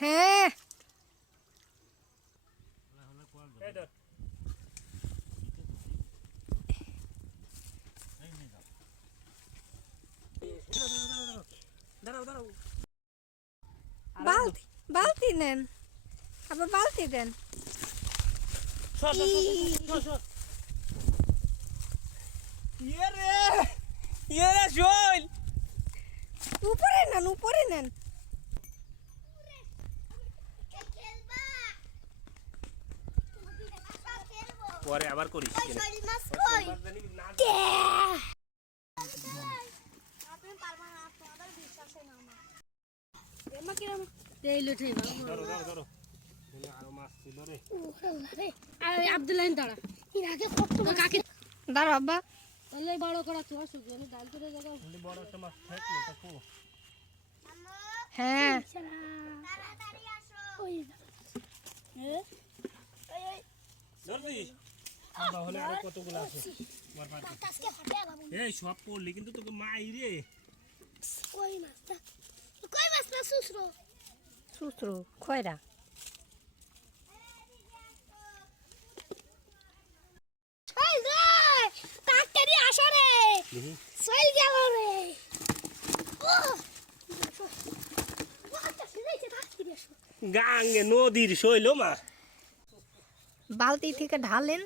হ্যাঁ। বালতি বালতি নেন। আবার বালতি দেন। উপরে নেন উপরে নেন। পরে আবার করিস দাঁড়া। আব্বা। বড় করা তো অসুখ আমি ডাল করে জায়গা বড় একটা মাছ থাকল তা কো? হ্যাঁ। আব্বা হলে আরও কতগুলো আছে। এই সব পড়লি কিন্তু তোকে মাই রে। কই মাছটা কই মাছ না সুসরো? সুসরু খয়রা। গেল রে। ও গাঙ্গে নদীর শৈল মা। বালতি থেকে ঢালেন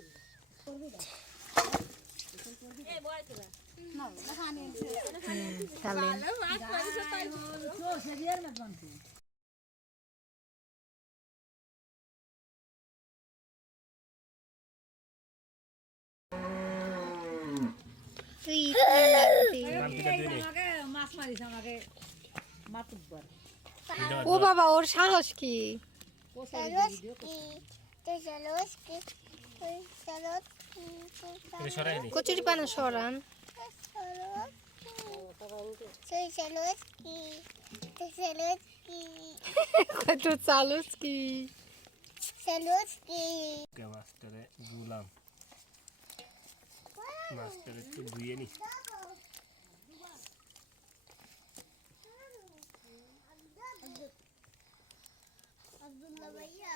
ও বাবা ওর সাহস কি। কচুরি পানা সরান। কত চালুস কি ধুলাম মাছটারে একটু ধুয়ে নি। আব্দুল্লাহ ভাইয়া।